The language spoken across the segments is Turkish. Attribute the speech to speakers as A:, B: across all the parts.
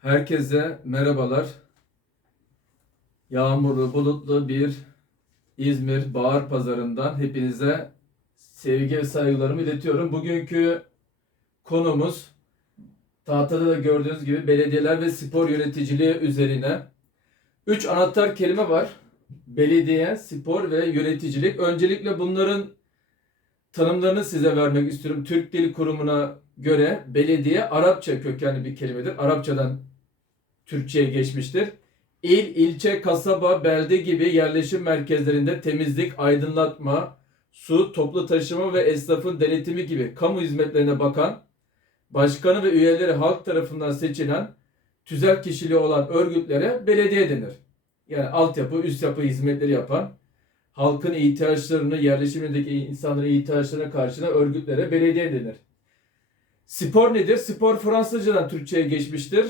A: Herkese merhabalar. Yağmurlu, bulutlu bir İzmir Bağır Pazarı'ndan hepinize sevgi ve saygılarımı iletiyorum. Bugünkü konumuz tahtada da gördüğünüz gibi belediyeler ve spor yöneticiliği üzerine. Üç anahtar kelime var. Belediye, spor ve yöneticilik. Öncelikle bunların tanımlarını size vermek istiyorum. Türk Dil Kurumu'na göre belediye Arapça kökenli bir kelimedir. Arapçadan Türkçe'ye geçmiştir. İl, ilçe, kasaba, belde gibi yerleşim merkezlerinde temizlik, aydınlatma, su, toplu taşıma ve esnafın denetimi gibi kamu hizmetlerine bakan, başkanı ve üyeleri halk tarafından seçilen, tüzel kişiliği olan örgütlere belediye denir. Yani altyapı, üst yapı hizmetleri yapan, halkın ihtiyaçlarını, yerleşimindeki insanların ihtiyaçlarına karşına örgütlere belediye denir. Spor nedir? Spor Fransızcadan Türkçe'ye geçmiştir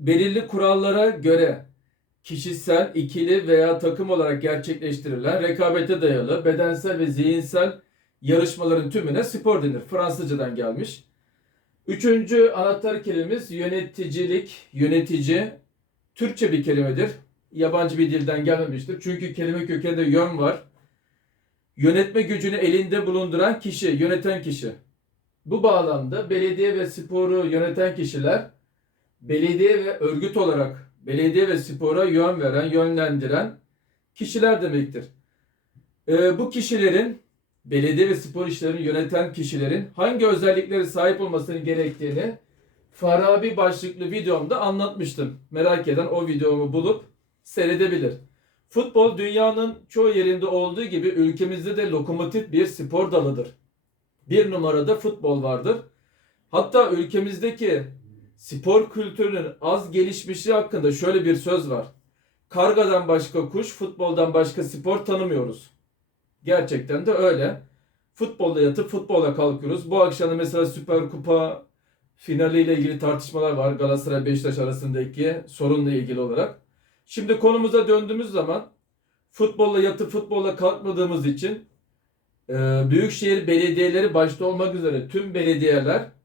A: belirli kurallara göre kişisel, ikili veya takım olarak gerçekleştirilen rekabete dayalı bedensel ve zihinsel yarışmaların tümüne spor denir. Fransızcadan gelmiş. Üçüncü anahtar kelimemiz yöneticilik, yönetici. Türkçe bir kelimedir. Yabancı bir dilden gelmemiştir. Çünkü kelime kökeninde yön var. Yönetme gücünü elinde bulunduran kişi, yöneten kişi. Bu bağlamda belediye ve sporu yöneten kişiler belediye ve örgüt olarak belediye ve spora yön veren, yönlendiren kişiler demektir. Ee, bu kişilerin belediye ve spor işlerini yöneten kişilerin hangi özellikleri sahip olmasının gerektiğini Farabi başlıklı videomda anlatmıştım. Merak eden o videomu bulup seyredebilir. Futbol dünyanın çoğu yerinde olduğu gibi ülkemizde de lokomotif bir spor dalıdır. Bir numarada futbol vardır. Hatta ülkemizdeki spor kültürünün az gelişmişliği hakkında şöyle bir söz var. Kargadan başka kuş, futboldan başka spor tanımıyoruz. Gerçekten de öyle. Futbolda yatıp futbola kalkıyoruz. Bu akşam mesela Süper Kupa finaliyle ilgili tartışmalar var. Galatasaray Beşiktaş arasındaki sorunla ilgili olarak. Şimdi konumuza döndüğümüz zaman futbolla yatıp futbolla kalkmadığımız için büyükşehir belediyeleri başta olmak üzere tüm belediyeler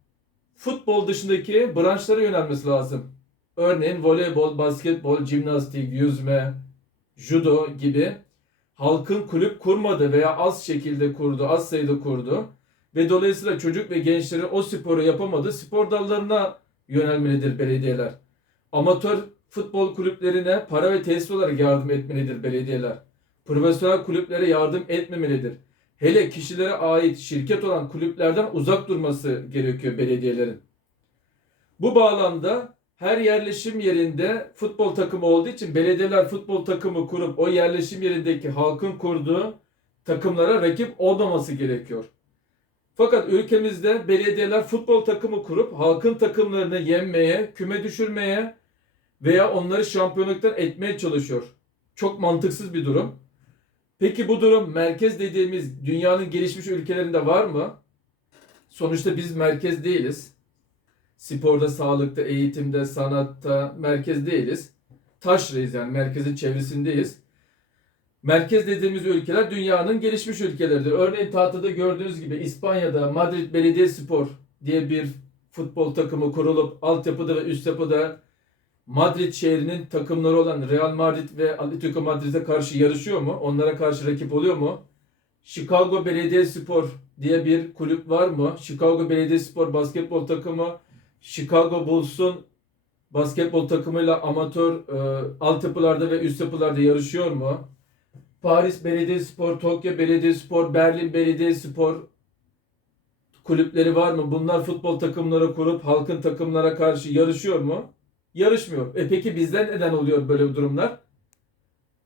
A: futbol dışındaki branşlara yönelmesi lazım. Örneğin voleybol, basketbol, jimnastik, yüzme, judo gibi halkın kulüp kurmadı veya az şekilde kurdu, az sayıda kurdu ve dolayısıyla çocuk ve gençlerin o sporu yapamadığı spor dallarına yönelmelidir belediyeler. Amatör futbol kulüplerine para ve tesis olarak yardım etmelidir belediyeler. Profesyonel kulüplere yardım etmemelidir. Hele kişilere ait şirket olan kulüplerden uzak durması gerekiyor belediyelerin. Bu bağlamda her yerleşim yerinde futbol takımı olduğu için belediyeler futbol takımı kurup o yerleşim yerindeki halkın kurduğu takımlara rakip olmaması gerekiyor. Fakat ülkemizde belediyeler futbol takımı kurup halkın takımlarını yenmeye, küme düşürmeye veya onları şampiyonluktan etmeye çalışıyor. Çok mantıksız bir durum. Peki bu durum merkez dediğimiz dünyanın gelişmiş ülkelerinde var mı? Sonuçta biz merkez değiliz. Sporda, sağlıkta, eğitimde, sanatta merkez değiliz. Taşrayız yani merkezin çevresindeyiz. Merkez dediğimiz ülkeler dünyanın gelişmiş ülkeleridir. Örneğin tahtada gördüğünüz gibi İspanya'da Madrid Belediyespor diye bir futbol takımı kurulup altyapıda ve üst yapıda Madrid şehrinin takımları olan Real Madrid ve Atletico Madrid'e karşı yarışıyor mu? Onlara karşı rakip oluyor mu? Chicago Belediyespor diye bir kulüp var mı? Chicago Belediyespor basketbol takımı Chicago Bulls'un basketbol takımıyla amatör e, altyapılarda ve üst yapılarda yarışıyor mu? Paris Belediyespor, Tokyo Belediyespor, Berlin Belediyespor kulüpleri var mı? Bunlar futbol takımları kurup halkın takımlara karşı yarışıyor mu? Yarışmıyor. E peki bizde neden oluyor böyle durumlar?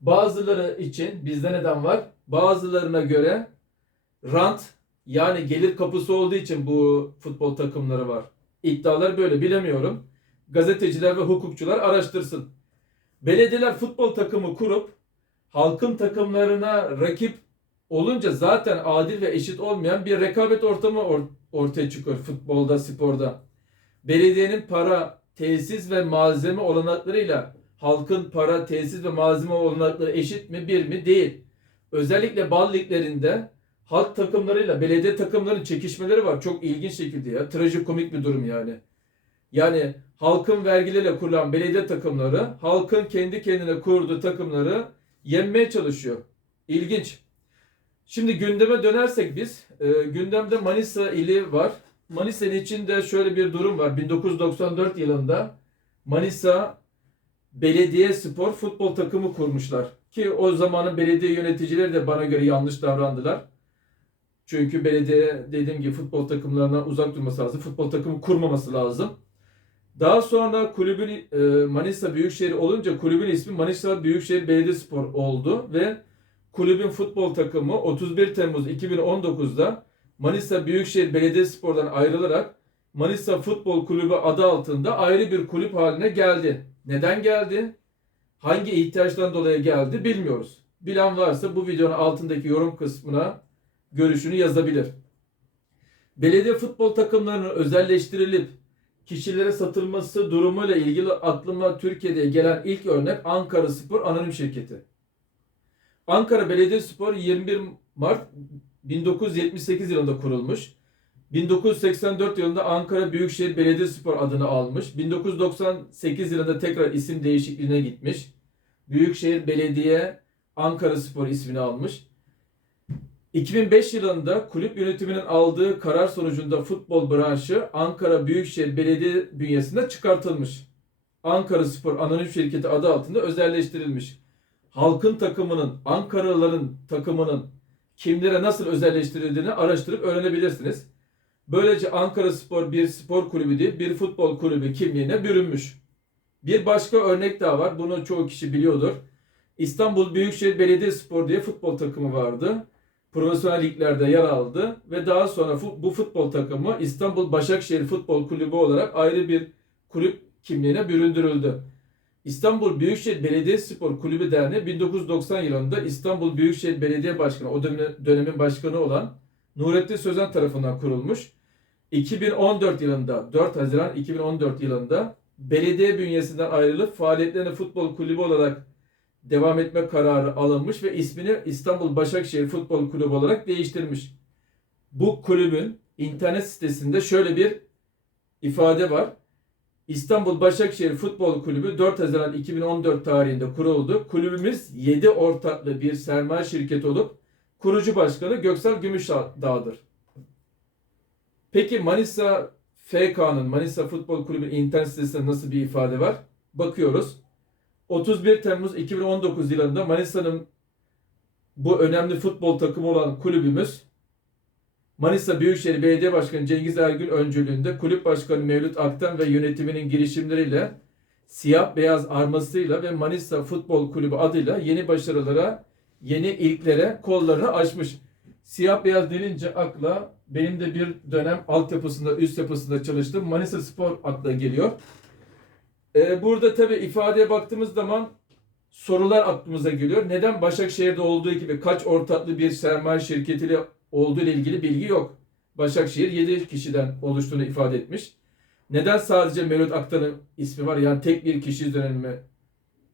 A: Bazıları için bizde neden var? Bazılarına göre rant yani gelir kapısı olduğu için bu futbol takımları var. İddialar böyle bilemiyorum. Gazeteciler ve hukukçular araştırsın. Belediyeler futbol takımı kurup halkın takımlarına rakip olunca zaten adil ve eşit olmayan bir rekabet ortamı or- ortaya çıkıyor futbolda, sporda. Belediyenin para, tesis ve malzeme olanaklarıyla halkın para, tesis ve malzeme olanakları eşit mi, bir mi? Değil. Özellikle bal liglerinde halk takımlarıyla belediye takımlarının çekişmeleri var. Çok ilginç şekilde ya. Trajikomik bir durum yani. Yani halkın vergileriyle kurulan belediye takımları halkın kendi kendine kurduğu takımları yenmeye çalışıyor. İlginç. Şimdi gündeme dönersek biz, e, gündemde Manisa ili var. Manisa ili içinde şöyle bir durum var. 1994 yılında Manisa Belediye Spor futbol takımı kurmuşlar. Ki o zamanın belediye yöneticileri de bana göre yanlış davrandılar. Çünkü belediye dediğim gibi futbol takımlarından uzak durması lazım. Futbol takımı kurmaması lazım. Daha sonra kulübün e, Manisa Büyükşehir olunca kulübün ismi Manisa Büyükşehir Belediyespor oldu ve kulübün futbol takımı 31 Temmuz 2019'da Manisa Büyükşehir Belediyespor'dan ayrılarak Manisa Futbol Kulübü adı altında ayrı bir kulüp haline geldi. Neden geldi? Hangi ihtiyaçtan dolayı geldi bilmiyoruz. Bilen varsa bu videonun altındaki yorum kısmına görüşünü yazabilir. Belediye futbol takımlarının özelleştirilip kişilere satılması durumuyla ilgili aklıma Türkiye'de gelen ilk örnek Ankara Spor Anonim Şirketi. Ankara Belediyespor 21 Mart 1978 yılında kurulmuş. 1984 yılında Ankara Büyükşehir Belediyespor adını almış. 1998 yılında tekrar isim değişikliğine gitmiş. Büyükşehir Belediye Ankara Spor ismini almış. 2005 yılında kulüp yönetiminin aldığı karar sonucunda futbol branşı Ankara Büyükşehir Belediye bünyesinde çıkartılmış. Ankara Spor Anonim Şirketi adı altında özelleştirilmiş. Halkın takımının, Ankaralıların takımının kimlere nasıl özelleştirildiğini araştırıp öğrenebilirsiniz. Böylece Ankara Spor bir spor kulübü değil, bir futbol kulübü kimliğine bürünmüş. Bir başka örnek daha var. Bunu çoğu kişi biliyordur. İstanbul Büyükşehir Belediyespor diye futbol takımı vardı. Profesyonel liglerde yer aldı ve daha sonra bu futbol takımı İstanbul Başakşehir Futbol Kulübü olarak ayrı bir kulüp kimliğine büründürüldü. İstanbul Büyükşehir Belediyespor Kulübü Derneği 1990 yılında İstanbul Büyükşehir Belediye Başkanı, o dönemin, başkanı olan Nurettin Sözen tarafından kurulmuş. 2014 yılında 4 Haziran 2014 yılında belediye bünyesinden ayrılıp faaliyetlerine futbol kulübü olarak devam etme kararı alınmış ve ismini İstanbul Başakşehir Futbol Kulübü olarak değiştirmiş. Bu kulübün internet sitesinde şöyle bir ifade var. İstanbul Başakşehir Futbol Kulübü 4 Haziran 2014 tarihinde kuruldu. Kulübümüz 7 ortaklı bir sermaye şirketi olup kurucu başkanı Göksel Gümüşdağ'dır. Peki Manisa FK'nın Manisa Futbol Kulübü internet sitesinde nasıl bir ifade var? Bakıyoruz. 31 Temmuz 2019 yılında Manisa'nın bu önemli futbol takımı olan kulübümüz Manisa Büyükşehir Belediye Başkanı Cengiz Ergün öncülüğünde kulüp başkanı Mevlüt Aktan ve yönetiminin girişimleriyle siyah beyaz armasıyla ve Manisa Futbol Kulübü adıyla yeni başarılara, yeni ilklere kollarını açmış. Siyah beyaz denince akla benim de bir dönem altyapısında, üst yapısında çalıştığım Manisa Spor akla geliyor. Ee, burada tabi ifadeye baktığımız zaman sorular aklımıza geliyor. Neden Başakşehir'de olduğu gibi kaç ortaklı bir sermaye şirketiyle olduğu ile ilgili bilgi yok. Başakşehir 7 kişiden oluştuğunu ifade etmiş. Neden sadece Mevlüt Aktan'ın ismi var? Yani tek bir kişi üzerine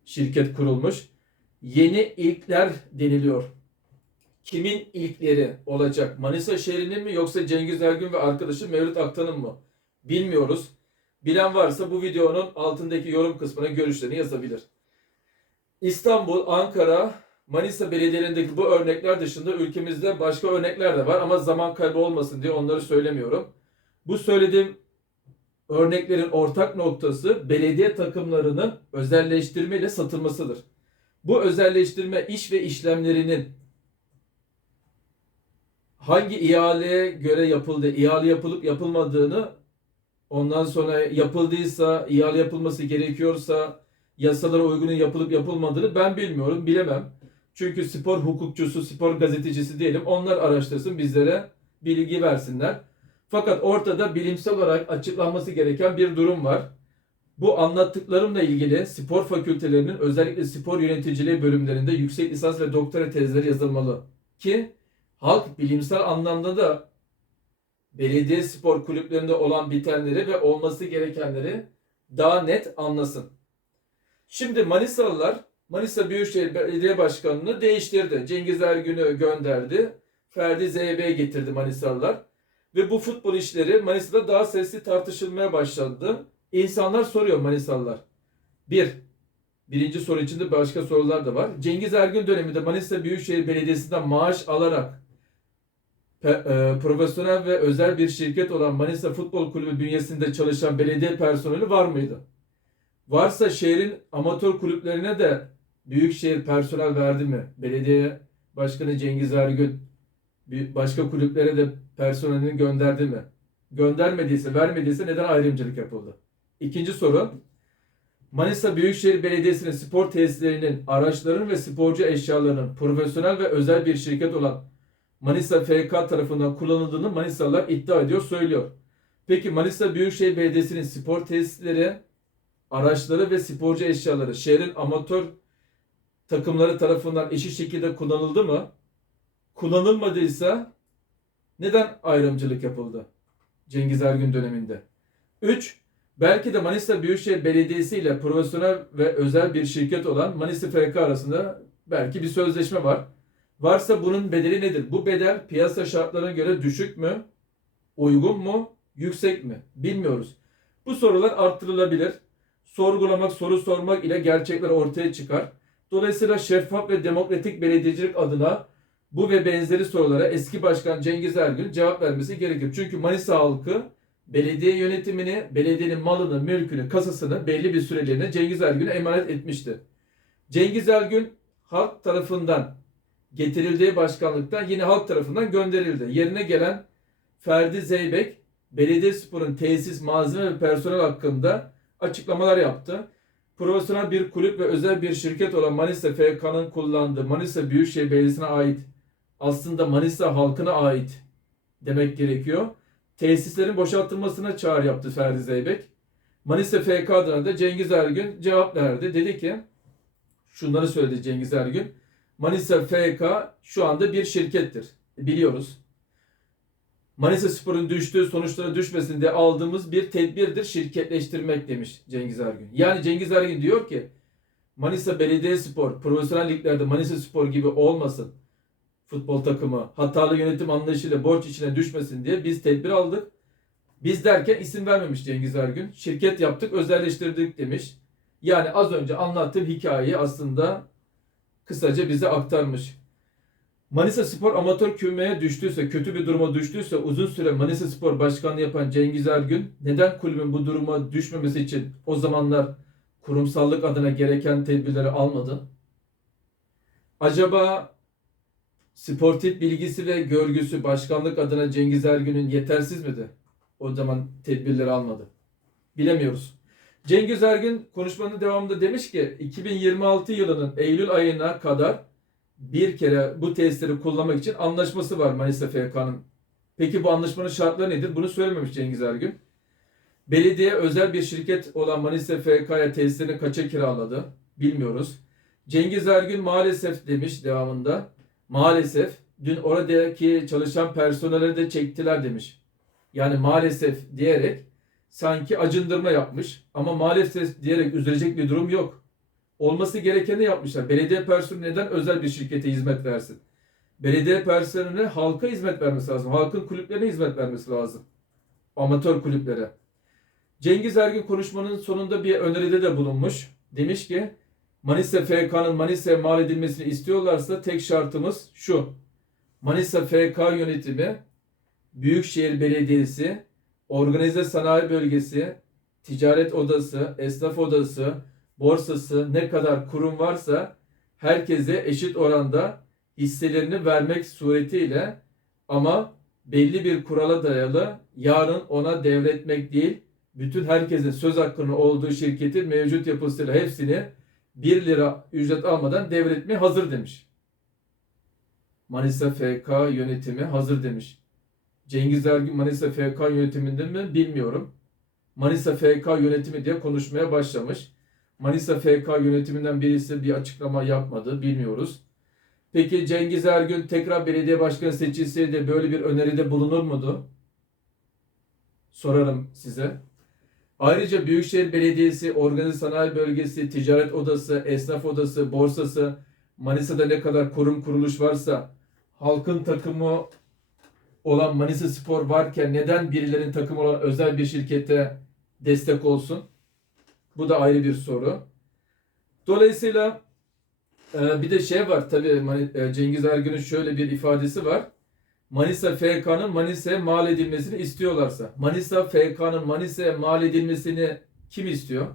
A: şirket kurulmuş. Yeni ilkler deniliyor. Kimin ilkleri olacak? Manisa şehrinin mi yoksa Cengiz Ergün ve arkadaşı Mevlüt Aktan'ın mı? Bilmiyoruz. Bilen varsa bu videonun altındaki yorum kısmına görüşlerini yazabilir. İstanbul, Ankara, Manisa belediyelerindeki bu örnekler dışında ülkemizde başka örnekler de var ama zaman kaybı olmasın diye onları söylemiyorum. Bu söylediğim örneklerin ortak noktası belediye takımlarının özelleştirme ile satılmasıdır. Bu özelleştirme iş ve işlemlerinin hangi ihaleye göre yapıldı, ihale yapılıp yapılmadığını ondan sonra yapıldıysa, ihale yapılması gerekiyorsa yasalara uygun yapılıp yapılmadığını ben bilmiyorum, bilemem. Çünkü spor hukukçusu, spor gazetecisi değilim. Onlar araştırsın, bizlere bilgi versinler. Fakat ortada bilimsel olarak açıklanması gereken bir durum var. Bu anlattıklarımla ilgili spor fakültelerinin özellikle spor yöneticiliği bölümlerinde yüksek lisans ve doktora tezleri yazılmalı. Ki halk bilimsel anlamda da belediye spor kulüplerinde olan bitenleri ve olması gerekenleri daha net anlasın. Şimdi Manisalılar Manisa Büyükşehir Belediye Başkanı'nı değiştirdi. Cengiz Ergün'ü gönderdi. Ferdi ZB getirdi Manisalılar. Ve bu futbol işleri Manisa'da daha sesli tartışılmaya başlandı. İnsanlar soruyor Manisalılar. Bir, birinci soru içinde başka sorular da var. Cengiz Ergün döneminde Manisa Büyükşehir Belediyesi'nden maaş alarak e, profesyonel ve özel bir şirket olan Manisa Futbol Kulübü bünyesinde çalışan belediye personeli var mıydı? Varsa şehrin amatör kulüplerine de büyükşehir personel verdi mi? Belediye Başkanı Cengiz Ergün başka kulüplere de personelini gönderdi mi? Göndermediyse, vermediyse neden ayrımcılık yapıldı? İkinci soru. Manisa Büyükşehir Belediyesi'nin spor tesislerinin, araçların ve sporcu eşyalarının profesyonel ve özel bir şirket olan Manisa FK tarafından kullanıldığını Manisalılar iddia ediyor, söylüyor. Peki Manisa Büyükşehir Belediyesi'nin spor tesisleri, araçları ve sporcu eşyaları şehrin amatör takımları tarafından eşit şekilde kullanıldı mı? Kullanılmadıysa neden ayrımcılık yapıldı? Cengiz Ergün döneminde. 3. Belki de Manisa Büyükşehir Belediyesi ile profesyonel ve özel bir şirket olan Manisa FK arasında belki bir sözleşme var. Varsa bunun bedeli nedir? Bu bedel piyasa şartlarına göre düşük mü? Uygun mu? Yüksek mi? Bilmiyoruz. Bu sorular arttırılabilir. Sorgulamak, soru sormak ile gerçekler ortaya çıkar. Dolayısıyla şeffaf ve demokratik belediyecilik adına bu ve benzeri sorulara eski başkan Cengiz Ergün cevap vermesi gerekir. Çünkü Manisa halkı belediye yönetimini, belediyenin malını, mülkünü, kasasını belli bir süreliğine Cengiz Ergün'e emanet etmişti. Cengiz Ergün halk tarafından getirildiği başkanlıktan yine halk tarafından gönderildi. Yerine gelen Ferdi Zeybek Belediyespor'un tesis, malzeme ve personel hakkında açıklamalar yaptı. Profesyonel bir kulüp ve özel bir şirket olan Manisa FK'nın kullandığı Manisa Büyükşehir Belediyesi'ne ait aslında Manisa halkına ait demek gerekiyor. Tesislerin boşaltılmasına çağrı yaptı Ferdi Zeybek. Manisa FK adına da Cengiz Ergün cevap verdi. Dedi ki şunları söyledi Cengiz Ergün. Manisa FK şu anda bir şirkettir. Biliyoruz. Manisa Spor'un düştüğü sonuçlara düşmesin diye aldığımız bir tedbirdir şirketleştirmek demiş Cengiz Ergün. Yani Cengiz Ergün diyor ki Manisa Belediyespor profesyonel liglerde Manisa Spor gibi olmasın futbol takımı hatalı yönetim anlayışıyla borç içine düşmesin diye biz tedbir aldık. Biz derken isim vermemiş Cengiz Ergün. Şirket yaptık, özelleştirdik demiş. Yani az önce anlattığım hikayeyi aslında kısaca bize aktarmış. Manisa Spor amatör kümeye düştüyse, kötü bir duruma düştüyse uzun süre Manisa Spor başkanlığı yapan Cengiz Ergün neden kulübün bu duruma düşmemesi için o zamanlar kurumsallık adına gereken tedbirleri almadı? Acaba sportif bilgisi ve görgüsü başkanlık adına Cengiz Ergün'ün yetersiz miydi? O zaman tedbirleri almadı. Bilemiyoruz. Cengiz Ergün konuşmanın devamında demiş ki 2026 yılının Eylül ayına kadar bir kere bu tesisleri kullanmak için anlaşması var Manisa FK'nın. Peki bu anlaşmanın şartları nedir? Bunu söylememiş Cengiz Ergün. Belediye özel bir şirket olan Manisa FK'ya tesislerini kaça kiraladı? Bilmiyoruz. Cengiz Ergün maalesef demiş devamında. Maalesef dün oradaki çalışan personelleri de çektiler demiş. Yani maalesef diyerek sanki acındırma yapmış ama maalesef diyerek üzülecek bir durum yok. Olması gerekeni yapmışlar. Belediye personeli neden özel bir şirkete hizmet versin? Belediye personeli halka hizmet vermesi lazım. Halkın kulüplerine hizmet vermesi lazım. Amatör kulüplere. Cengiz Ergün konuşmanın sonunda bir öneride de bulunmuş. Demiş ki Manisa FK'nın Manisa'ya mal edilmesini istiyorlarsa tek şartımız şu. Manisa FK yönetimi, Büyükşehir Belediyesi, Organize Sanayi Bölgesi, Ticaret Odası, Esnaf Odası, borsası ne kadar kurum varsa herkese eşit oranda hisselerini vermek suretiyle ama belli bir kurala dayalı yarın ona devretmek değil bütün herkesin söz hakkının olduğu şirketin mevcut yapısıyla hepsini 1 lira ücret almadan devretmeye hazır demiş. Manisa FK yönetimi hazır demiş. Cengiz Ergün Manisa FK yönetiminde mi bilmiyorum. Manisa FK yönetimi diye konuşmaya başlamış. Manisa FK yönetiminden birisi bir açıklama yapmadı. Bilmiyoruz. Peki Cengiz Ergün tekrar belediye başkanı seçilseydi böyle bir öneride bulunur muydu? Sorarım size. Ayrıca Büyükşehir Belediyesi, Organize Sanayi Bölgesi, Ticaret Odası, Esnaf Odası, Borsası, Manisa'da ne kadar kurum kuruluş varsa halkın takımı olan Manisa Spor varken neden birilerinin takımı olan özel bir şirkete destek olsun. Bu da ayrı bir soru. Dolayısıyla e, bir de şey var tabii e, Cengiz Ergün'ün şöyle bir ifadesi var. Manisa FK'nın Manisa'ya mal edilmesini istiyorlarsa. Manisa FK'nın Manisa'ya mal edilmesini kim istiyor?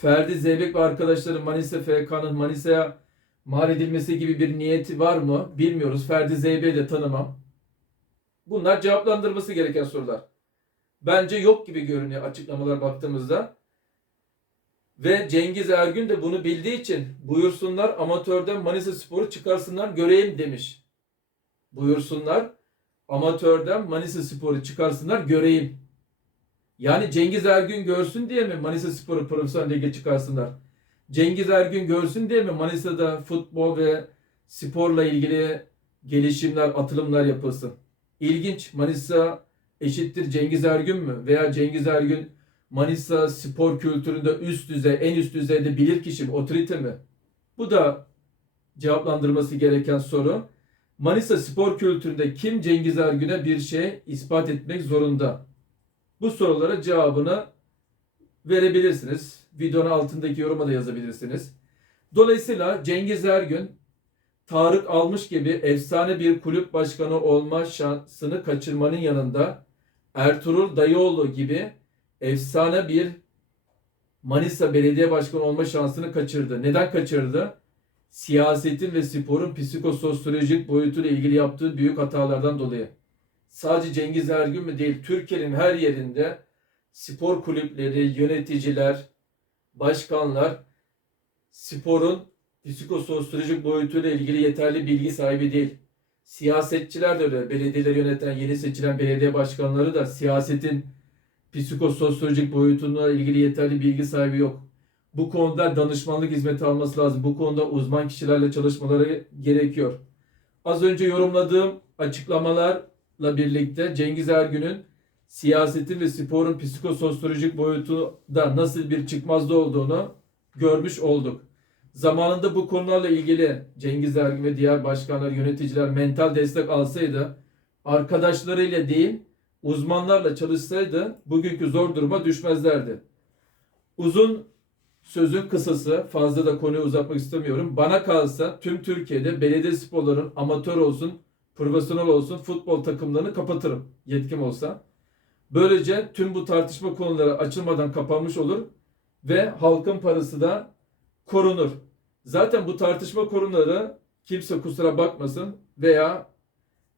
A: Ferdi Zeybek ve arkadaşları Manisa FK'nın Manisa'ya mal edilmesi gibi bir niyeti var mı? Bilmiyoruz. Ferdi Zeybek'i de tanımam. Bunlar cevaplandırılması gereken sorular. Bence yok gibi görünüyor açıklamalar baktığımızda. Ve Cengiz Ergün de bunu bildiği için buyursunlar amatörden Manisa Spor'u çıkarsınlar göreyim demiş. Buyursunlar amatörden Manisa Spor'u çıkarsınlar göreyim. Yani Cengiz Ergün görsün diye mi Manisa Spor'u profesyonel lige çıkarsınlar? Cengiz Ergün görsün diye mi Manisa'da futbol ve sporla ilgili gelişimler, atılımlar yapılsın? İlginç. Manisa eşittir Cengiz Ergün mü? Veya Cengiz Ergün Manisa spor kültüründe üst düzey, en üst düzeyde bilir kişi mi, otorite mi? Bu da cevaplandırması gereken soru. Manisa spor kültüründe kim Cengiz Ergün'e bir şey ispat etmek zorunda? Bu sorulara cevabını verebilirsiniz. Videonun altındaki yoruma da yazabilirsiniz. Dolayısıyla Cengiz Ergün Tarık almış gibi efsane bir kulüp başkanı olma şansını kaçırmanın yanında Ertuğrul Dayıoğlu gibi efsane bir Manisa Belediye Başkanı olma şansını kaçırdı. Neden kaçırdı? Siyasetin ve sporun psikososyolojik boyutuyla ilgili yaptığı büyük hatalardan dolayı. Sadece Cengiz Ergün mü değil, Türkiye'nin her yerinde spor kulüpleri, yöneticiler, başkanlar sporun psikososyolojik boyutuyla ilgili yeterli bilgi sahibi değil. Siyasetçiler de öyle. Belediyeleri yöneten yeni seçilen belediye başkanları da siyasetin psikososyolojik boyutuna ilgili yeterli bilgi sahibi yok. Bu konuda danışmanlık hizmeti alması lazım. Bu konuda uzman kişilerle çalışmaları gerekiyor. Az önce yorumladığım açıklamalarla birlikte Cengiz Ergün'ün siyasetin ve sporun psikososyolojik boyutunda nasıl bir çıkmazda olduğunu görmüş olduk. Zamanında bu konularla ilgili Cengiz Ergün ve diğer başkanlar, yöneticiler mental destek alsaydı, arkadaşlarıyla değil, uzmanlarla çalışsaydı bugünkü zor duruma düşmezlerdi. Uzun sözün kısası, fazla da konuyu uzatmak istemiyorum. Bana kalsa tüm Türkiye'de belediye sporların amatör olsun, profesyonel olsun futbol takımlarını kapatırım yetkim olsa. Böylece tüm bu tartışma konuları açılmadan kapanmış olur ve halkın parası da korunur. Zaten bu tartışma konuları kimse kusura bakmasın veya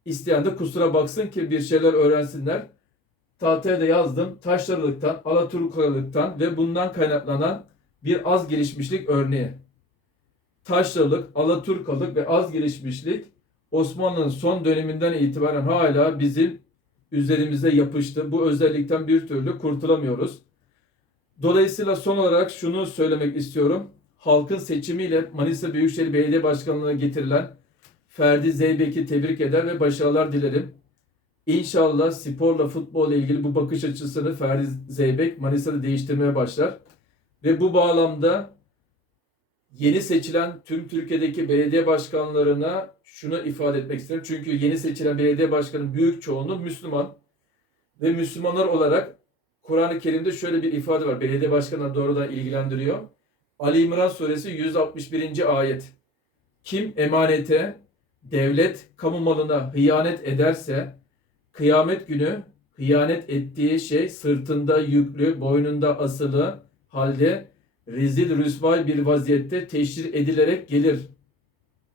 A: isteyen de kusura baksın ki bir şeyler öğrensinler. Tahtaya da yazdım. Taşralılıktan, Alaturkalıktan ve bundan kaynaklanan bir az gelişmişlik örneği. Taşralılık, Alaturkalık ve az gelişmişlik Osmanlı'nın son döneminden itibaren hala bizim üzerimize yapıştı. Bu özellikten bir türlü kurtulamıyoruz. Dolayısıyla son olarak şunu söylemek istiyorum. Halkın seçimiyle Manisa Büyükşehir Belediye Başkanlığı'na getirilen Ferdi Zeybek'i tebrik eder ve başarılar dilerim. İnşallah sporla futbolla ilgili bu bakış açısını Ferdi Zeybek Manisa'da değiştirmeye başlar. Ve bu bağlamda yeni seçilen tüm Türkiye'deki belediye başkanlarına şunu ifade etmek isterim. Çünkü yeni seçilen belediye başkanının büyük çoğunluğu Müslüman. Ve Müslümanlar olarak Kur'an-ı Kerim'de şöyle bir ifade var. Belediye başkanına doğrudan ilgilendiriyor. Ali İmran suresi 161. ayet. Kim emanete, devlet, kamu malına hıyanet ederse kıyamet günü hıyanet ettiği şey sırtında yüklü, boynunda asılı halde rezil rüsvay bir vaziyette teşhir edilerek gelir.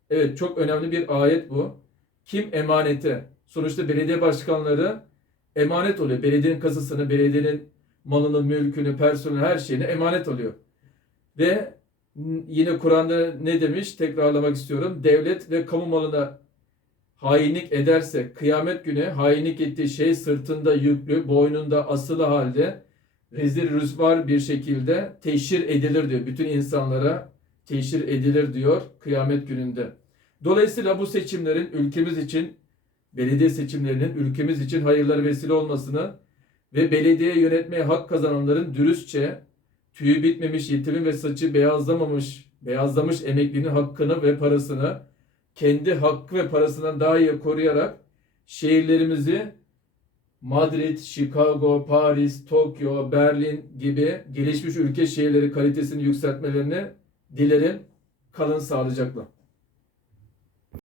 A: Evet çok önemli bir ayet bu. Kim emanete? Sonuçta belediye başkanları emanet oluyor. Belediyenin kasasını, belediyenin malını, mülkünü, personel her şeyini emanet oluyor. Ve yine Kur'an'da ne demiş? Tekrarlamak istiyorum. Devlet ve kamu malına hainlik ederse kıyamet günü hainlik ettiği şey sırtında yüklü, boynunda asılı halde rezil rüzgar bir şekilde teşhir edilir diyor. Bütün insanlara teşhir edilir diyor kıyamet gününde. Dolayısıyla bu seçimlerin ülkemiz için belediye seçimlerinin ülkemiz için hayırları vesile olmasını ve belediye yönetmeye hak kazananların dürüstçe tüyü bitmemiş yetimin ve saçı beyazlamamış, beyazlamış emeklinin hakkını ve parasını kendi hakkı ve parasından daha iyi koruyarak şehirlerimizi Madrid, Chicago, Paris, Tokyo, Berlin gibi gelişmiş ülke şehirleri kalitesini yükseltmelerini dilerim. Kalın sağlıcakla.